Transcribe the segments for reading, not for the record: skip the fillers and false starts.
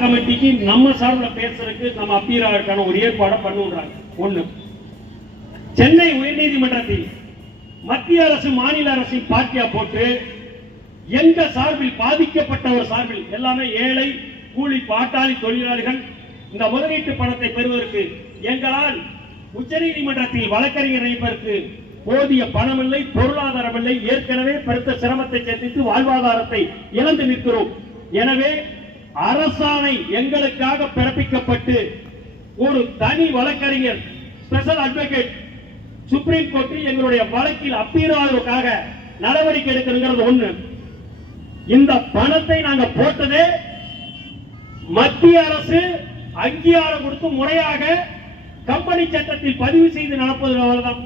கமிட்டிக்கு நம்ம சார்பில் பேசுறதுக்கு நம்ம அப்பீராவுக்கான ஒரு ஏற்பாடை பண்ணுறாங்க. ஒண்ணு, சென்னை உயர்நீதிமன்றத்தில் மத்திய அரசு மாநில அரசின் பாட்டியா போட்டு எங்க சார்பில் பாதிக்கப்பட்ட ஒரு சார்பில் எல்லாமே ஏழை கூலி பாட்டாளி தொழிலாளிகள் இந்த முதலீட்டு பணத்தை பெறுவதற்கு எங்களால் உச்சநீதிமன்றத்தில் வழக்கறிஞர் நியமிப்பதற்கு போதிய பணம் இல்லை, பொருளாதாரம் இல்லை, ஏற்கனவே பெருத்த சிரமத்தை சந்தித்து வாழ்வாதாரத்தை இழந்து நிற்கிறோம். எனவே அரசாணை எங்களுக்காக பிறப்பிக்கப்பட்டு ஒரு தனி வழக்கறிஞர் ஸ்பெஷல் அட்வொகேட் சுப்ரீம் கோர்ட்டில் எங்களுடைய வழக்கில் அப்பீராளுக்காக நடவடிக்கை எடுக்கிறது ஒண்ணு. இந்த பணத்தை நாங்க போட்டதே மத்திய அரசு அங்கீகாரம் கொடுத்து முறையாக கம்பெனி சட்டத்தில் பதிவு செய்து நடப்பதுதான்.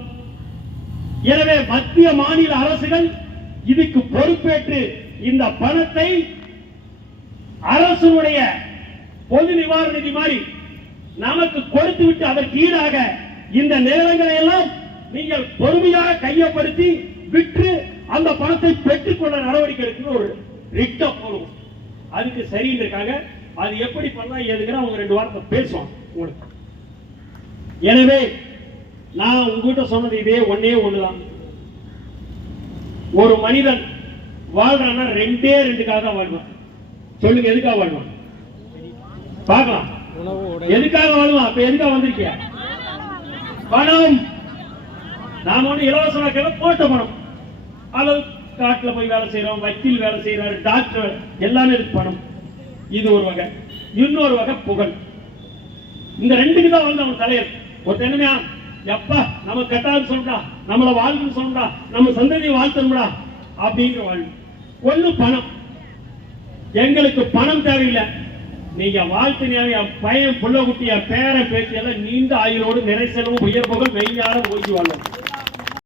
எனவே மத்திய மாநில அரசுகள் இதுக்கு பொறுப்பேற்று இந்த பணத்தை அரசுடைய பொது நிவாரண நிதி மாதிரி நமக்கு கொடுத்து விட்டு அதற்கு ஈடாக இந்த நிலங்களை எல்லாம் நீங்கள் பொறுமையாக கையப்படுத்தி விற்று அந்த பணத்தை பெற்றுக்கொள்ள நடவடிக்கை எடுக்கணும். ஒரு ரிட்ட போடும் அதுக்கு சரின்னு இருக்காங்க. அது எப்படி பண்ணா எதுக்குற அவங்க 2 வாரத்தை பேசுவாங்க உங்களுக்கு. எனவே நான் உங்ககிட்ட சொன்னது இதே ஒன்னே ஒண்ணுதான். ஒரு மனிதன் வாழ்றான்னா 2க்காக தான் வாழ்வான். சொல்லுங்க, எதுக்காக வாழ்வான்? பார்க்கலாம். எதுக்காக வாழ்வான்? அப்ப எதுக்காக வந்திருக்கியா? பணம். நாம ஒண்ணு இலவசமாக போட்ட பணம். அல்லது காட்டுல போய் வேலை செய்யறோம், வக்கீல் வேலை செய்யறாரு, டாக்டர், எல்லாமே இருக்கு பணம். இது ஒரு வகை. இன்னொரு வகை புகழ். இந்த 2க்கு தான் வந்து அவன் தலைவர். ஒரு தென்மையா எப்பா நம்ம கட்டாயம் சொல்றா, நம்மளை வாழ்க்கை சொல்றா, நம்ம சந்ததியை வாழ்த்தணும்டா அப்படிங்கிற வாழ்வு. ஒண்ணு பணம். எங்களுக்கு பணம் தேவையில்லை. நீங்க வாழ்த்தினியாவே என் பையன் புள்ள குட்டிய பேர பேச்சு எல்லாம் நீண்ட ஆயுளோடு நிறை செலவும் உயர் புகழ் மெய்ஞான ஓய்வு வாழும்.